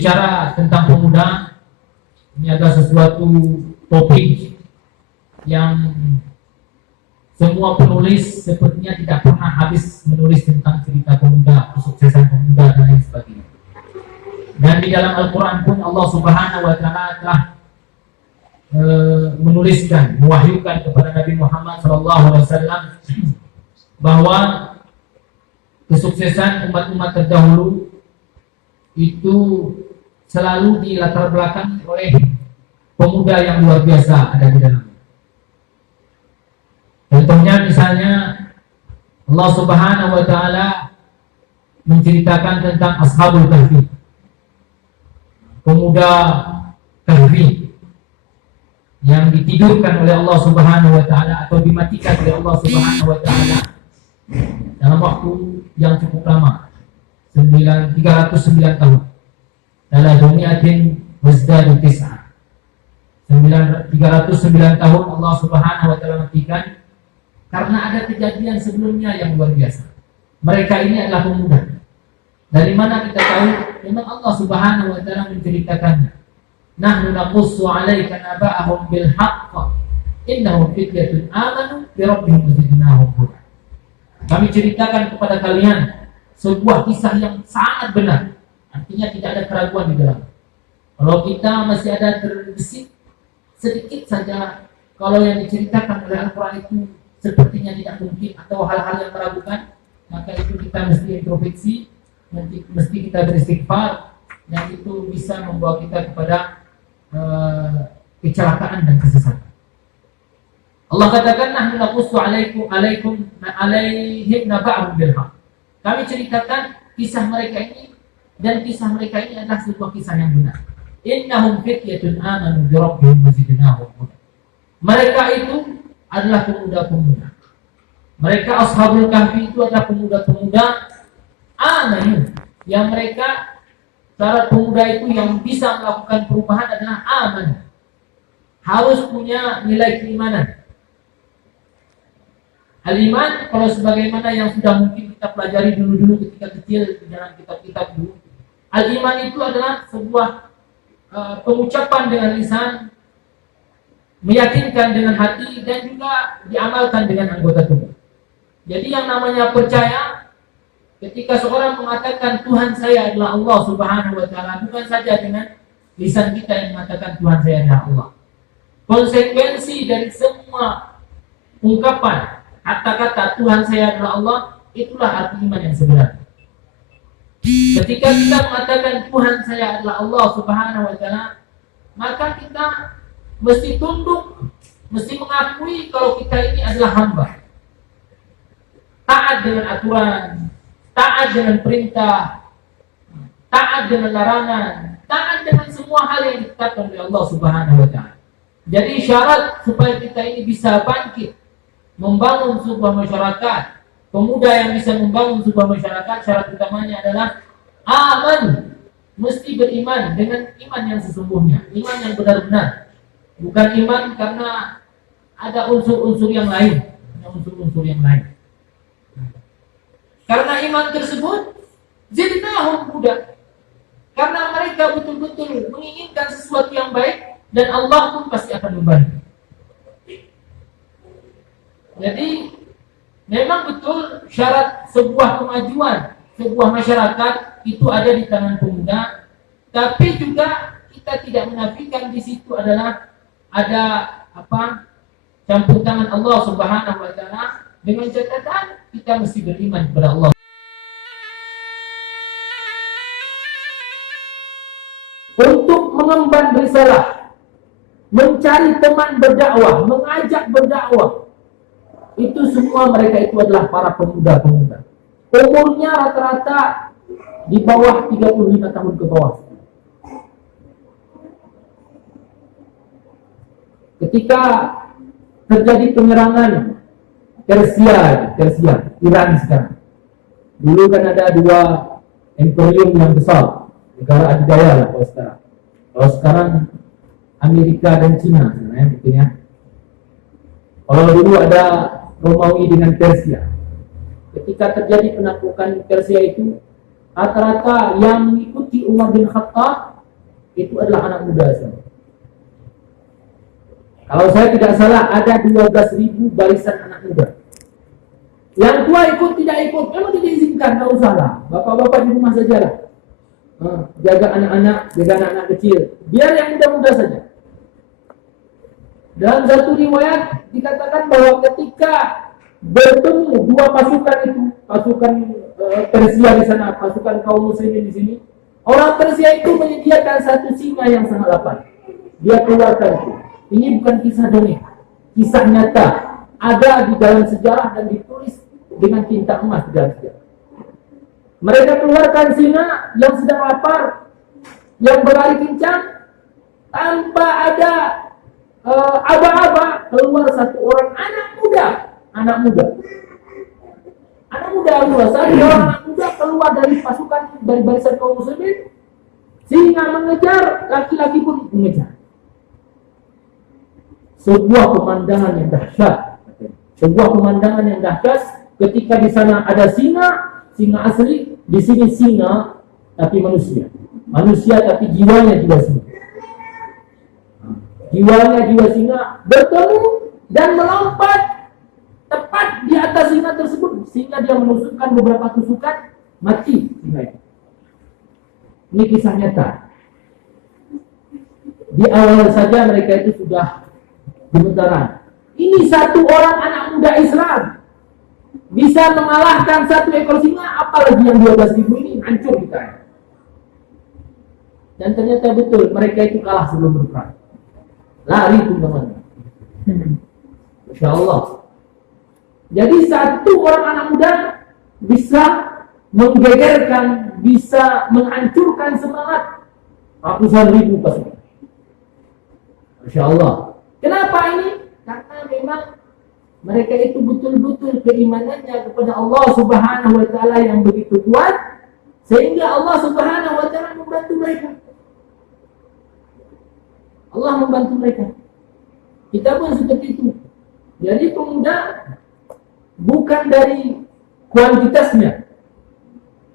Berbicara tentang pemuda, ini adalah sesuatu topik yang semua penulis sepertinya tidak pernah habis menulis tentang cerita pemuda, kesuksesan pemuda dan lain sebagainya. Dan di dalam Al-Quran pun Allah Subhanahu wa Ta'ala telah menuliskan, mewahyukan kepada Nabi Muhammad SAW bahwa kesuksesan umat-umat terdahulu itu selalu dilatar belakangi oleh pemuda yang luar biasa ada di dalamnya. Contohnya misalnya Allah Subhanahu wa Ta'ala menceritakan tentang Ashabul Kahfi, pemuda Kahfi yang ditidurkan oleh Allah Subhanahu wa Ta'ala atau dimatikan oleh Allah Subhanahu wa Ta'ala dalam waktu yang cukup lama, 309 tahun. Dalam duniatin wazdadu tis'ah, 309 tahun Allah Subhanahu wa Ta'ala matikan karena ada kejadian sebelumnya yang luar biasa. Mereka ini adalah pemuda. Dari mana kita tahu? Memang Allah Subhanahu wa Ta'ala menceritakannya. Nahnu naqussu 'alaika naba'ahum bil haqq innahum fityatun amanu bi rabbihim zidnahum huda. Kami ceritakan kepada kalian sebuah kisah yang sangat benar. Artinya tidak ada keraguan di dalam. Kalau kita masih ada terbesit sedikit saja kalau yang diceritakan oleh Al-Quran itu sepertinya tidak mungkin atau hal-hal yang meragukan, maka itu kita mesti introspeksi, mesti kita beristighfar, dan itu bisa membawa kita kepada kecelakaan dan kesesatan. Allah katakan nahnu naqussu 'alaihim naba'ahum bil haqq. Kami ceritakan kisah mereka ini, dan kisah mereka ini adalah sebuah kisah yang benar. Innahum fityatun amanu bi rabbihim zidnahum huda. Mereka itu adalah pemuda-pemuda. Mereka Ashabul Kahfi itu adalah pemuda-pemuda amanu, yang mereka syarat pemuda itu yang bisa melakukan perubahan adalah aman. Harus punya nilai keimanan. Al-iman, kalau sebagaimana yang sudah mungkin kita pelajari dulu-dulu ketika kecil di dalam kitab-kitab dulu, al-iman itu adalah sebuah pengucapan dengan lisan, meyakinkan dengan hati, dan juga diamalkan dengan anggota tubuh. Jadi yang namanya percaya, ketika seorang mengatakan Tuhan saya adalah Allah Subhanahu wa Ta'ala, bukan saja dengan lisan kita yang mengatakan Tuhan saya adalah Allah. Konsekuensi dari semua ungkapan kata-kata Tuhan saya adalah Allah, itulah arti iman yang sebenarnya. Ketika kita mengatakan Tuhan saya adalah Allah Subhanahu wa Ta'ala, maka kita mesti tunduk, mesti mengakui kalau kita ini adalah hamba. Taat dengan aturan, taat dengan perintah, taat dengan larangan, taat dengan semua hal yang ditetapkan oleh Allah Subhanahu wa Ta'ala. Jadi syarat supaya kita ini bisa bangkit membangun sebuah masyarakat, pemuda yang bisa membangun sebuah masyarakat, syarat utamanya adalah aman, mesti beriman dengan iman yang sesungguhnya, iman yang benar-benar, bukan iman karena ada unsur-unsur yang lain, Karena iman tersebut zidnahum huda, karena mereka betul-betul menginginkan sesuatu yang baik, dan Allah pun pasti akan membantu. Jadi memang betul syarat sebuah kemajuan, sebuah masyarakat itu ada di tangan pemuda, tapi juga kita tidak menafikan di situ adalah ada campur tangan Allah Subhanahu wa Ta'ala, dengan catatan kita mesti beriman kepada Allah. Untuk mengemban risalah, mencari teman berdakwah, mengajak berdakwah, itu semua mereka itu adalah para pemuda-pemuda. Umurnya rata-rata di bawah 35 tahun ke bawah. Ketika terjadi penyerangan Persia, Iran sekarang. Dulu kan ada dua imperium yang besar, negara adidaya lah kalau sekarang. Kalau sekarang Amerika dan Cina sebenarnya mungkin ya. Kalau dulu ada Romawi dengan Persia. Ketika terjadi penaklukan Persia itu, rata-rata yang mengikuti Umar bin Khattab itu adalah anak muda semua. Kalau saya tidak salah ada 12.000 barisan anak muda. Yang tua ikut tidak ikut, memang tidak izinkan, nggak usah lah. Bapak-bapak di rumah saja lah. Jaga anak-anak, jaga anak-anak kecil. Biar yang muda-muda saja. Dalam satu riwayat dikatakan bahwa ketika bertemu dua pasukan itu, pasukan Persia di sana, pasukan kaum muslimin di sini, orang Persia itu menyediakan satu singa yang sangat lapar. Dia keluarkan itu. Ini bukan kisah dongeng, kisah nyata. Ada di dalam sejarah dan ditulis dengan tinta emas di dalam sejarah. Mereka keluarkan singa yang sedang lapar, yang berlari kencang, tanpa ada aba-aba, keluar satu orang anak muda luas. Satu orang anak muda keluar dari pasukan, dari barisan kaum muslimin. Singa mengejar, laki-laki pun mengejar. Sebuah pemandangan yang dahsyat. Ketika di sana ada singa asli, di sini singa tapi manusia tapi jiwanya jiwa singa. Jiwanya jiwa singa bertemu dan melompat tepat di atas singa tersebut, sehingga dia menusukkan beberapa tusukan, mati singa itu. Ini kisah nyata. Di awal saja mereka itu sudah gemetaran. Ini satu orang anak muda Islam bisa mengalahkan satu ekor singa, apalagi yang 12.000 ini, hancur kita. Dan ternyata betul mereka itu kalah sebelum berperang. Lari teman-teman. Masya Allah. Jadi satu orang anak muda bisa menggegerkan, bisa menghancurkan semangat ratusan ribu pasukan. Masya Allah. Kenapa ini? Karena memang mereka itu betul-betul keimanannya kepada Allah Subhanahu wa Ta'ala yang begitu kuat, sehingga Allah Subhanahu wa Ta'ala membantu mereka. Allah membantu mereka. Kita pun seperti itu. Jadi pemuda bukan dari kuantitasnya.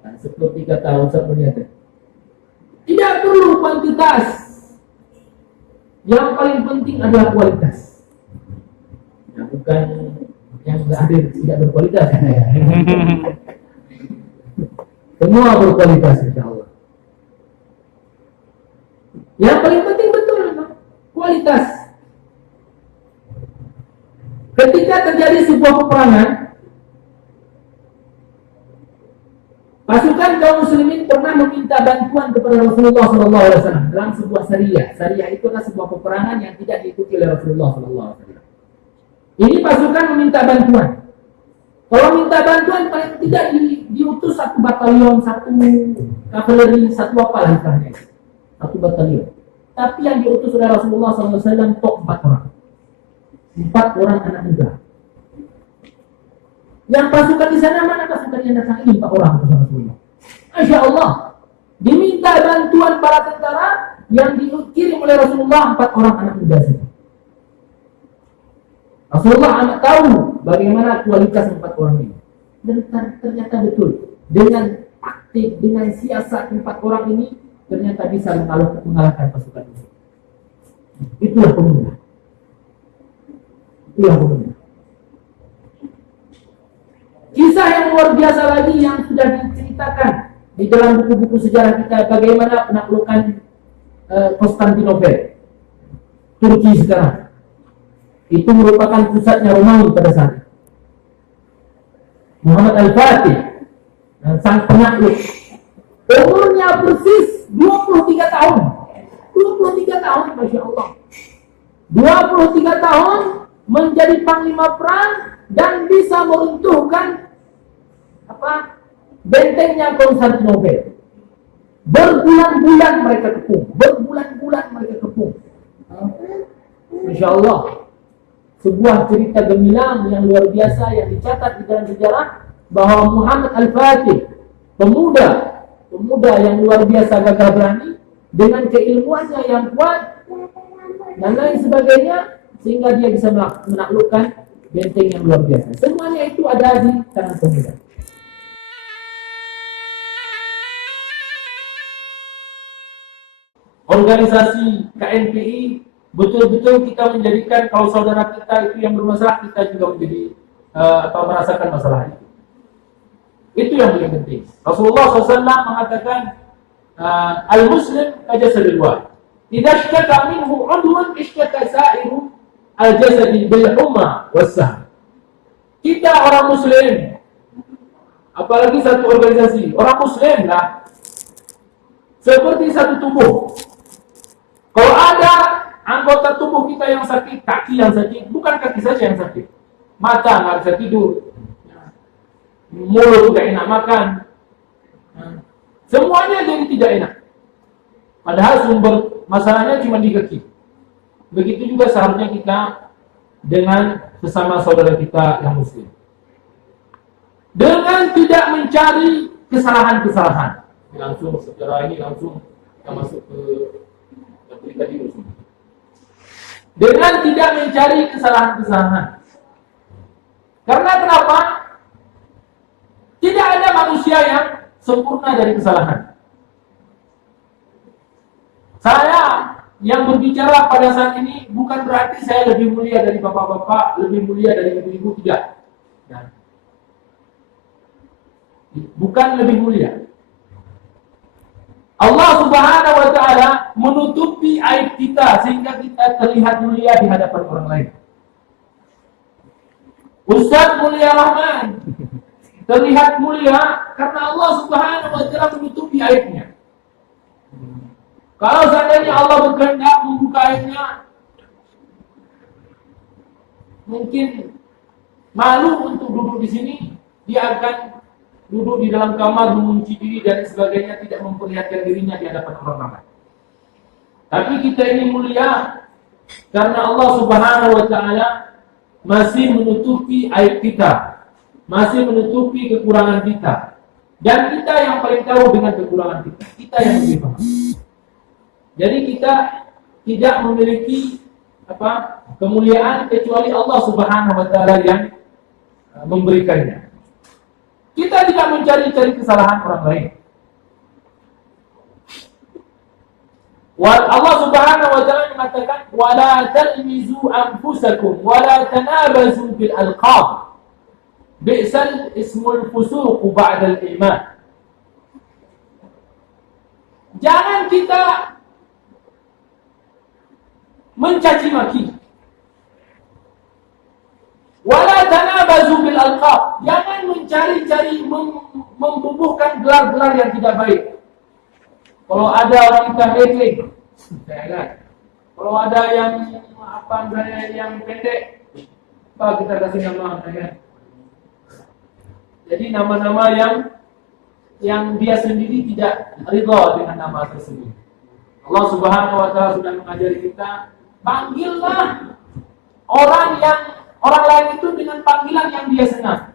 Nah, seperti kata Ustaz Mulyadi. Tidak perlu kuantitas. Yang paling penting adalah kualitas. Nah, bukan yang nggak hadir tidak berkualitas. Semua berkualitas, insya Allah. Yang paling penting betul kualitas. Ketika terjadi sebuah peperangan, pasukan kaum muslimin pernah meminta bantuan kepada Rasulullah SAW dalam sebuah syariah. Syariah itu adalah sebuah peperangan yang tidak diikuti oleh Rasulullah SAW. Ini pasukan meminta bantuan. Kalau minta bantuan paling tidak diutus satu batalion, satu kavaleri, satu apa lah istilahnya, satu batalion. Tapi yang diutus oleh Rasulullah SAW tok 4 orang. 4 orang anak muda. Yang pasukan di sana mana pasukan yang datang ini 4 orang bersama Rasulullah. Masya Allah. Diminta bantuan para tentara yang dikirim oleh Rasulullah 4 orang anak muda saja. Rasulullah amat tahu bagaimana kualitas 4 orang ini. Dan ternyata betul. Dengan taktik, dengan siasat 4 orang ini ternyata bisa mengalahkan pasukan itu. Itulah pemuda. Kisah yang luar biasa lagi yang sudah diceritakan di dalam buku-buku sejarah kita, bagaimana penaklukan Konstantinopel, Turki sekarang. Itu merupakan pusatnya Romawi pada saat itu. Muhammad Al-Fatih, sang penakluk, umurnya persis 23 tahun. 23 tahun, Masya Allah. 23 tahun menjadi panglima perang dan bisa meruntuhkan bentengnya Konstantinopel. Berbulan-bulan mereka kepung. Masya Allah. Sebuah cerita gemilang yang luar biasa yang dicatat di dalam sejarah bahwa Muhammad Al-Fatih, pemuda yang luar biasa gagah berani dengan keilmuannya yang kuat dan lain sebagainya, sehingga dia bisa menaklukkan benteng yang luar biasa. Semuanya itu ada di tangan pemuda. organisasi KNPI betul-betul kita menjadikan kalau saudara kita itu yang bermasalah, kita juga menjadi merasakan masalah itu. Itu yang paling penting. Rasulullah SAW mengatakan al-muslim kajasadil wahid. Idza ishtaka minhu 'udwun ishtaka sa'iru al-jasadi bil humma was-sahm. Kita orang muslim, apalagi satu organisasi, orang muslim lah seperti satu tubuh. Kalau ada anggota tubuh kita yang sakit, kaki yang sakit, bukan kaki saja yang sakit, mata nggak bisa tidur, mulut tidak enak makan, semuanya jadi tidak enak. Padahal sumber masalahnya cuma di kaki. Begitu juga seharusnya kita dengan sesama saudara kita yang muslim. Dengan tidak mencari kesalahan-kesalahan. Langsung secara ini langsung kita masuk ke tadi dulu. Dengan tidak mencari kesalahan-kesalahan. Karena kenapa? Tidak ada manusia yang sempurna dari kesalahan. Saya yang berbicara pada saat ini bukan berarti saya lebih mulia dari bapak-bapak, lebih mulia dari ibu-ibu, tidak. Nah, bukan lebih mulia. Allah Subhanahu wa Ta'ala menutupi aib kita sehingga kita terlihat mulia di hadapan orang lain. Ustaz Mulia Rahman terlihat mulia karena Allah Subhanahu wa Ta'ala menutupi aibnya. Kalau seandainya Allah berkehendak membuka aibnya, mungkin malu untuk duduk di sini, dia akan duduk di dalam kamar mengunci diri dan sebagainya, tidak memperlihatkan dirinya di hadapan orang ramai. Tapi kita ini mulia karena Allah Subhanahu wa Ta'ala masih menutupi aib kita, masih menutupi kekurangan kita, dan kita yang paling tahu dengan kekurangan kita yang lebih paham. Jadi kita tidak memiliki kemuliaan kecuali Allah Subhanahu wa Ta'ala yang memberikannya. Kita tidak mencari-cari kesalahan orang lain. Allah Subhanahu wa Ta'ala mengatakan wala talmizu anfusakum wala tanabazu bil alqab bi'sal ismul fusuq ba'da al-iman. Jangan kita mencaci maki. Wala tanabazu bil alqab. Jangan mencari-cari membubuhkan gelar-gelar yang tidak baik. Kalau ada wanita headling, kalau ada yang yang pendek, kita kasih nama ya. Jadi nama-nama yang dia sendiri tidak ridha dengan nama tersebut. Allah Subhanahu wa Ta'ala sudah mengajari kita, panggillah orang lain itu dengan panggilan yang dia senang.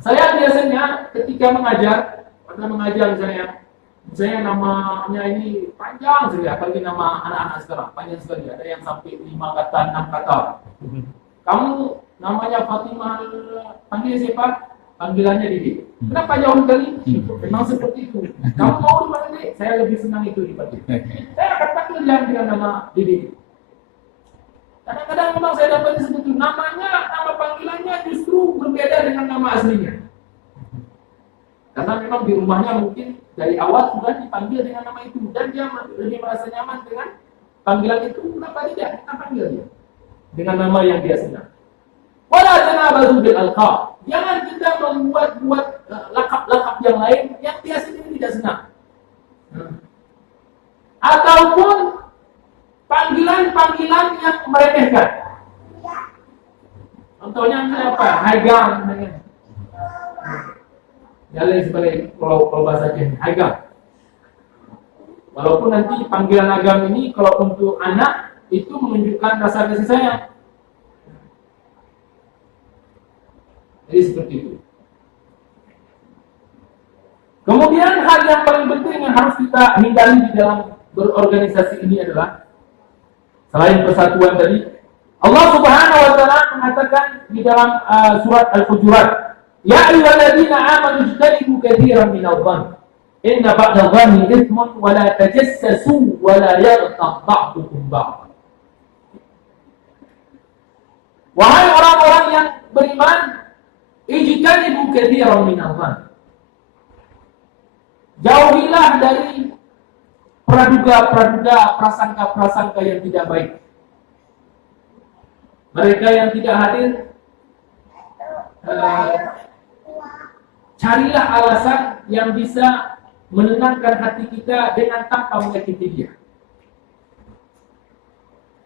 Saya biasanya ketika mengajar misalnya namanya ini panjang sekali, apalagi nama anak-anak sekarang panjang sekali, ada yang sampai 5 kata, 6 kata. Kamu namanya Fatimah, panggil siapa? Panggilannya Didi. Kenapa jauh sekali? Memang seperti itu. Kamu mau di mana, Didi? Saya lebih senang itu dipanggil. Saya akan panggil dia dengan nama Didi. Kadang-kadang memang saya dapat disebut namanya, nama panggilannya justru berbeda dengan nama aslinya. Karena memang di rumahnya mungkin dari awal sudah dipanggil dengan nama itu dan dia lebih merasa nyaman dengan panggilan itu. Kenapa tidak? Kita panggil dia dengan nama yang dia senang. Wala tanabazu bil alqab. Jangan kita membuat lakap-lakap yang lain yang dia sendiri tidak senang. Ataupun panggilan-panggilan yang meremehkan. Contohnya apa? Haigam. Jalan sebagai kalau bahasa Cina, Haigam. Walaupun nanti panggilan agam ini kalau untuk anak itu menunjukkan rasa kasih sayang. Jadi seperti itu. Kemudian hal yang paling penting yang harus kita hindari di dalam berorganisasi ini adalah selain persatuan tadi, Allah Subhanahu wa Ta'ala mengatakan di dalam surat Al-Hujurat, ya ayyuhalladzina amanu ijtanibu katsiran minadh-dhann Inna ba'da dhanni ithmun wa la tajassasu wa la yaghtab ba'dukum ba'd. Wahai orang-orang yang beriman, ijtanibu katsiran minadh dhann. Jauhilah dari praduga-praduga, prasangka-prasangka yang tidak baik. Mereka yang tidak hadir, carilah alasan yang bisa menenangkan hati kita dengan tanpa menyakiti dia.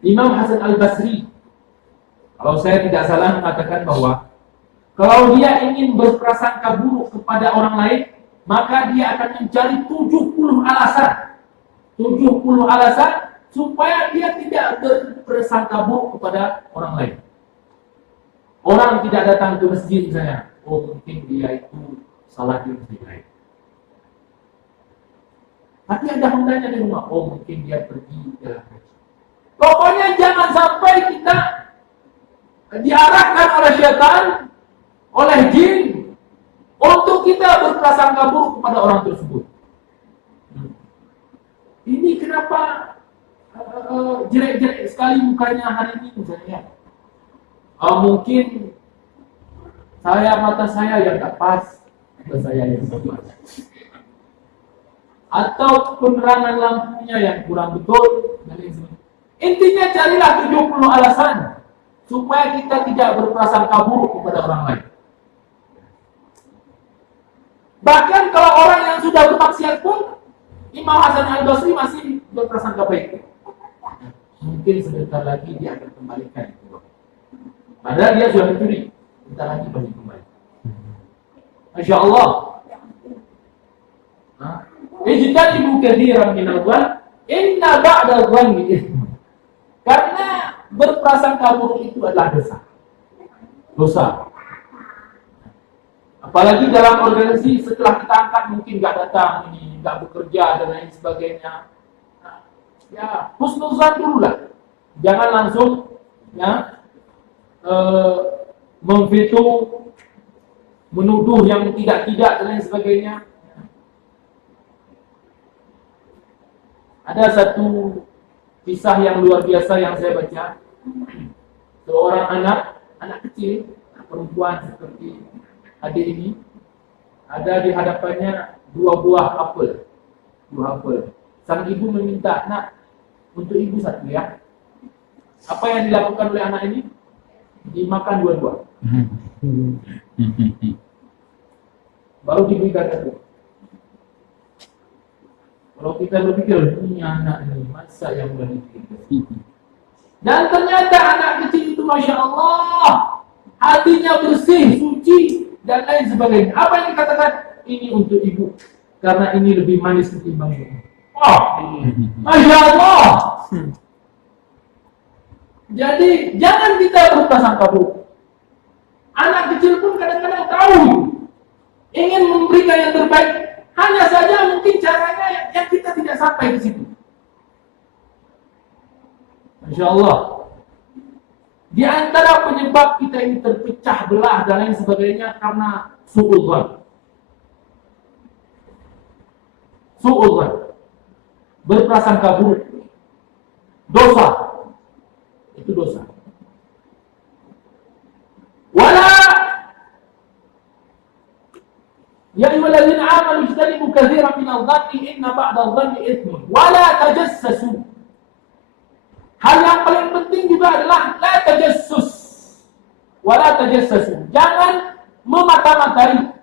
Imam Hasan Al-Basri, kalau saya tidak salah, mengatakan bahwa kalau dia ingin berprasangka buruk kepada orang lain, maka dia akan mencari 70 alasan. 70 alasan supaya dia tidak berprasangka buruk kepada orang lain. Orang tidak datang ke masjid misalnya, oh mungkin dia itu salah di masjid lain. Tapi ada hondanya di rumah, oh mungkin dia pergi jalan haji. Pokoknya jangan sampai kita diarahkan oleh syaitan, oleh jin, untuk kita berprasangka buruk kepada orang tersebut. Ini kenapa jelek-jelek sekali mukanya hari ini misalnya. Mungkin mata saya yang tak pas, atau saya yang tak pas, atau penerangan lampunya yang kurang betul, dan lain sebagainya. Intinya carilah 70 alasan supaya kita tidak berprasangka buruk kepada orang lain. Bahkan kalau orang yang sudah bermaksiat pun, Imam Hasan Al-Basri masih berprasangka baik. Mungkin sebentar lagi dia akan kembalikan itu. Padahal dia sudah mencuri, sebentar lagi pasti kembali. Masya Allah. Ijtanibu katsiran minadh dhann, inna ba'da dhanni itsm. Karena berprasangka buruk itu adalah dosa. Apalagi dalam organisasi, setelah kita angkat mungkin nggak datang, nggak bekerja dan lain sebagainya. Ya, husnuzan dulu lah. Jangan langsung memfitnah, menuduh yang tidak-tidak dan lain sebagainya. Ada satu kisah yang luar biasa yang saya baca. Seorang anak kecil, perempuan seperti adik ini, ada di hadapannya 2 buah apel. Sang ibu meminta, nak, untuk ibu 1 ya. Apa yang dilakukan oleh anak ini? Dimakan 2-2. Baru diberikan satu. Kalau kita berpikir, ini anak ini, masa yang sudah dipikir. Dan ternyata anak kecil itu, Masya Allah, hatinya bersih, suci, dan lain sebagainya. Apa yang dikatakan? Ini untuk ibu, karena ini lebih manis ketimbang ibu. Masya Allah. Jadi jangan kita berprasangka buruk. Anak kecil pun kadang-kadang tahu ingin memberikan yang terbaik, hanya saja mungkin caranya yang kita tidak sampai ke situ. Masya Allah. Di antara penyebab kita ini terpecah belah dan lain sebagainya karena su'udzan. Berprasangka buruk. Dosa. Itu dosa. Wala ya ayyuhalladzina amanu ijtanibu katsiran minadh dhanni inna ba'da dhanni itsmun wala tajassasu. Hal yang paling penting juga adalah la tajassus. Wala tajassasu. Jangan memata-matai.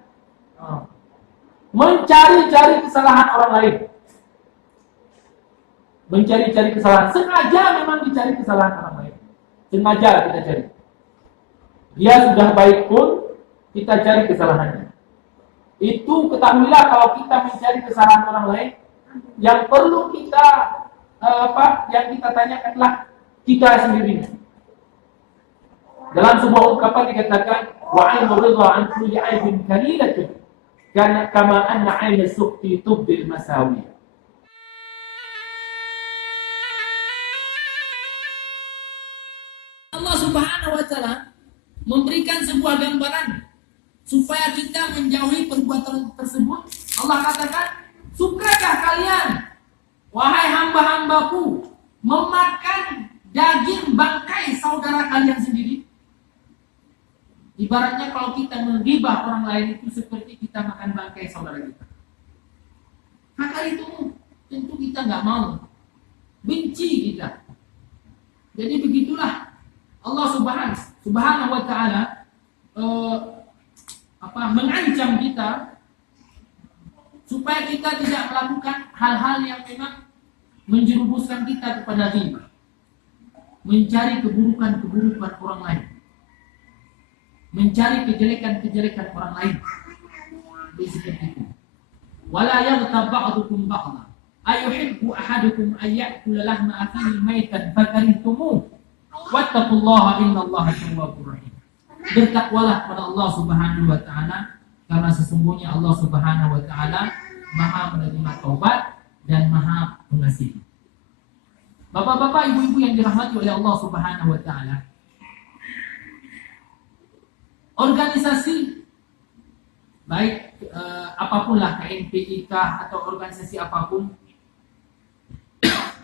Mencari-cari kesalahan orang lain. Mencari-cari kesalahan. Sengaja memang dicari kesalahan orang lain. Sengaja kita cari. Dia sudah baik pun, kita cari kesalahannya. Itu ketahuilah kalau kita mencari kesalahan orang lain, yang perlu kita yang kita tanyakanlah kita sendiri. Dalam sebuah ungkapan dikatakan, wa 'ainur ridha 'an kulli 'aibin qalilatun kana kama anna 'aina suqti tubdil masawi. Allah Subhanahu wa taala memberikan sebuah gambaran supaya kita menjauhi perbuatan tersebut. Allah katakan, Sukakah kalian, wahai hamba-hambaku, memakan daging bangkai saudara kalian sendiri? Ibaratnya kalau kita menggibah orang lain itu seperti kita makan bangkai saudara kita. Maka itu tentu kita nggak mau, benci kita. Jadi begitulah Allah Subhanahu wa Ta'ala mengancam kita supaya kita tidak melakukan hal-hal yang memang menjerumuskan kita kepada ghibah, mencari keburukan-keburukan orang lain, mencari kejelekan-kejelekan orang lain. Jadi seperti itu. Wala yaghtab ba'dukum ba'dha ayuhibbu ahadukum an ya'kula lahma akhihi maitan fakarihtumuh wattaqullaha innallaha tawwabur rahim. Bertakwalah kepada Allah Subhanahu wa Ta'ala, karena sesungguhnya Allah Subhanahu wa Ta'ala Maha menerima taubat dan Maha pengasih. Bapak-bapak, ibu-ibu yang dirahmati oleh Allah Subhanahu wa Ta'ala, organisasi baik apapun lah, KNPI kah atau organisasi apapun,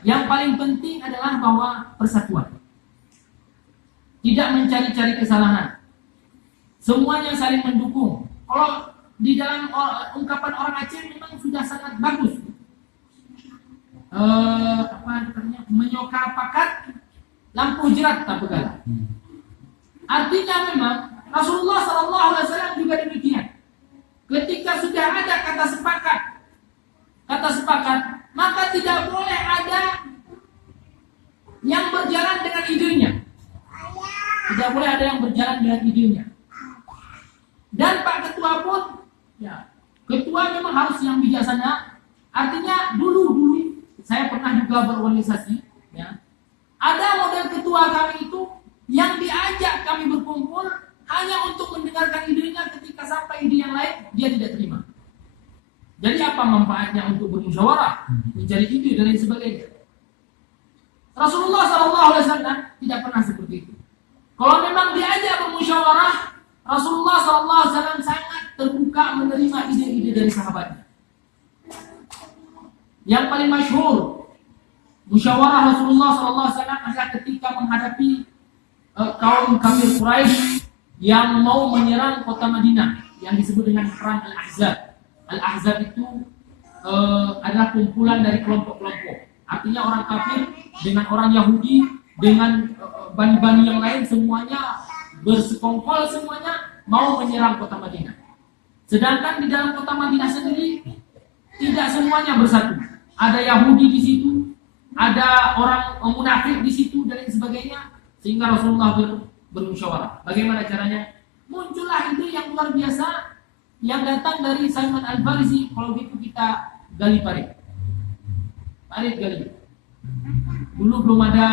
yang paling penting adalah bahwa persatuan, tidak mencari-cari kesalahan, semuanya saling mendukung. Kalau di dalam ungkapan orang Aceh memang sudah sangat bagus, menyoka pakat lampu jerat tak pegal. Artinya memang Rasulullah SAW juga demikian. Ketika sudah ada kata sepakat, maka tidak boleh ada yang berjalan dengan idenya. Tidak boleh ada yang berjalan dengan idenya. Dan Pak Ketua pun, ya, ketua memang harus yang bijaksana. Artinya dulu saya pernah juga berorganisasi, ya. Ada model ketua kami itu yang diajak kami berkumpul hanya untuk mendengarkan idenya, ketika sampai ide yang lain dia tidak terima. Jadi apa manfaatnya untuk bermusyawarah, mencari ide dan lain sebagainya? Rasulullah SAW tidak pernah seperti itu. Kalau memang diajak bermusyawarah, Rasulullah SAW sangat terbuka menerima ide-ide dari sahabatnya. Yang paling masyhur musyawarah Rasulullah SAW adalah ketika menghadapi kaum kafir Quraisy yang mau menyerang kota Madinah, yang disebut dengan perang Al-Ahzab. Al-Ahzab itu adalah kumpulan dari kelompok-kelompok. Artinya orang kafir dengan orang Yahudi dengan bani-bani yang lain semuanya bersekongkol, semuanya mau menyerang kota Madinah. Sedangkan di dalam kota Madinah sendiri tidak semuanya bersatu. Ada Yahudi di situ, ada orang munafik di situ dan lain sebagainya. Sehingga Rasulullah bermusyawarah. Bagaimana caranya? Muncullah ide yang luar biasa yang datang dari Salman Al-Farisi. Kalau gitu kita gali parit gali. Dulu belum ada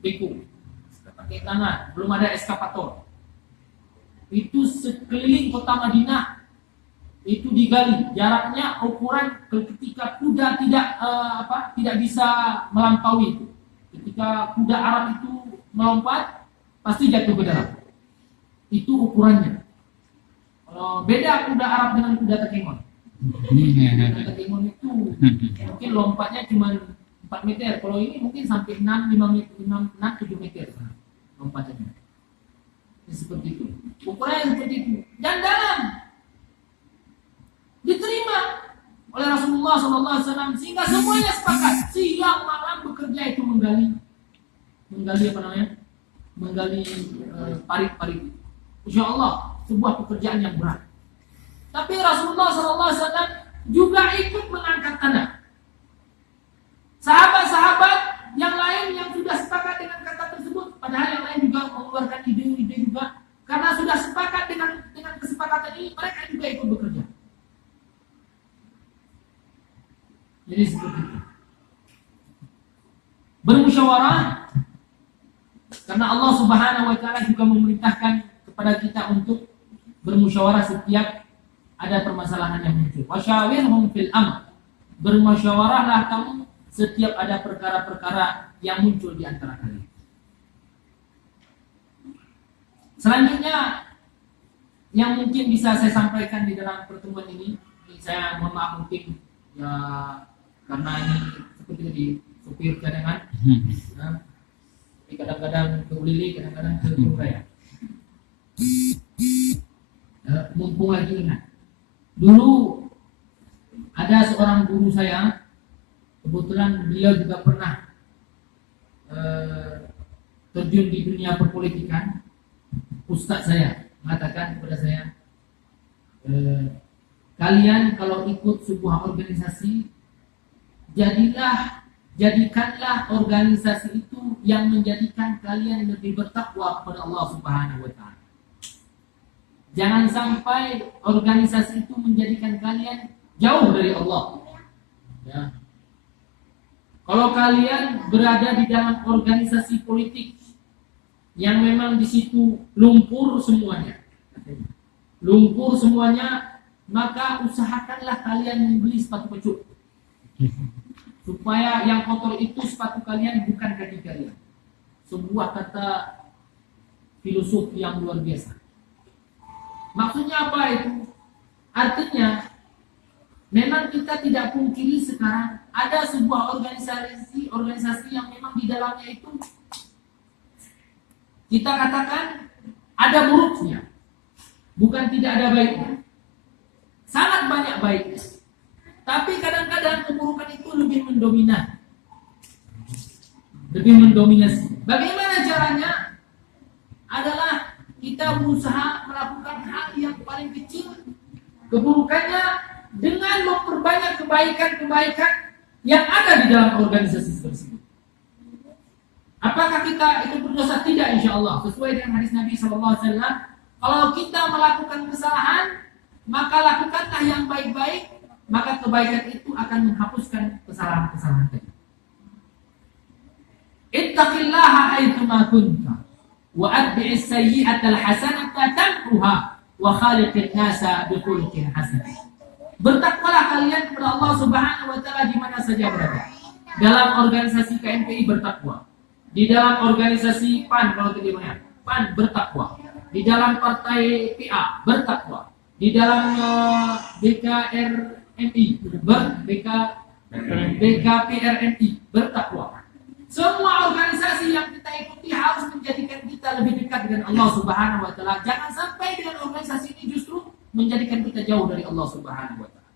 beku, pakai tangan, belum ada eskapator. Itu sekeliling kota Madinah itu digali, jaraknya ukuran ketika kuda tidak bisa melampaui itu. Ketika kuda Arab itu melompat pasti jatuh ke dalam. Itu ukurannya. Kalau beda kuda Arab dengan kuda Tekemon. Kuda Tekemon itu mungkin lompatnya cuma 4 meter. Kalau ini mungkin sampai 6, 7 meter lompatnya. Seperti itu. Ukurannya seperti itu. Dan dalam diterima oleh Rasulullah SAW sehingga semuanya sepakat siang malam bekerja itu menggali parit-parit. Insya Allah sebuah pekerjaan yang berat. Tapi Rasulullah SAW juga ikut mengangkat tanah. Sahabat-sahabat yang lain yang sudah sepakat dengan kata tersebut, padahal yang lain juga mengeluarkan ide-ide juga, karena sudah sepakat dengan kesepakatan ini, mereka juga ikut bekerja. Jadi seperti itu. Bermusyawarah karena Allah Subhanahu wa Ta'ala juga memerintahkan kepada kita untuk bermusyawarah setiap ada permasalahan yang muncul. Wasyawirhum fil amr. Bermusyawarahlah kamu setiap ada perkara-perkara yang muncul di antara kalian. Selanjutnya yang mungkin bisa saya sampaikan di dalam pertemuan ini saya mohon maaf mungkin ya karena ini seperti tadi supir cadangan. Nah, tapi kadang-kadang ke Ulili, kadang-kadang ke Surabaya. Mumpung lagi ingat. Dulu ada seorang guru saya, kebetulan beliau juga pernah terjun di dunia perpolitikan. Ustaz saya mengatakan kepada saya, kalian kalau ikut sebuah organisasi, jadikanlah organisasi itu yang menjadikan kalian lebih bertakwa kepada Allah Subhanahu wa taala. Jangan sampai organisasi itu menjadikan kalian jauh dari Allah. Ya. Kalau kalian berada di dalam organisasi politik yang memang di situ lumpur semuanya, maka usahakanlah kalian membeli sepatu pecut, supaya yang kotor itu sepatu kalian bukan kaki kalian. Sebuah kata filosofi yang luar biasa. Maksudnya apa itu? Artinya memang kita tidak pungkiri sekarang ada sebuah organisasi yang memang di dalamnya itu kita katakan ada buruknya, bukan tidak ada baiknya. Sangat banyak baiknya. Tapi kadang-kadang keburukan itu lebih mendominasi. Bagaimana caranya? Adalah kita berusaha melakukan hal yang paling kecil keburukannya dengan memperbanyak kebaikan-kebaikan yang ada di dalam organisasi tersebut. Apakah kita itu berdosa? Tidak, insya Allah. Sesuai dengan hadis Nabi SAW, kalau kita melakukan kesalahan, maka lakukanlah yang baik-baik, maka kebaikan itu akan menghapuskan kesalahan-kesalahan tadi. Ittaqillaha haitsuma kunta wa atbi'is sayyi'atal hasanata tamhuha wa khaliqin nasa bikhuluqin hasan. Bertakwalah kalian kepada Allah Subhanahu wa taala di mana saja berada. Dalam organisasi KMPI bertakwa. Di dalam organisasi PAN kalau tidak PAN bertakwa. Di dalam partai PA bertakwa. Di dalam BKRMI BKPRMI bertakwa. Semua organisasi yang kita ikuti harus menjadikan kita lebih dekat dengan Allah Subhanahu wa taala. Jangan sampai dengan organisasi ini justru menjadikan kita jauh dari Allah Subhanahu wa taala.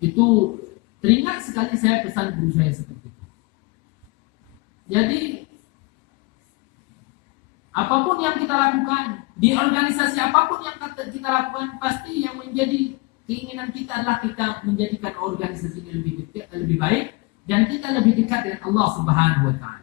Itu teringat sekali saya pesan guru saya seperti itu. Jadi apapun yang kita lakukan, di organisasi apapun yang kita lakukan, pasti yang menjadi keinginan kita adalah kita menjadikan organisasi ini lebih baik dan kita lebih dekat dengan Allah Subhanahu wa taala.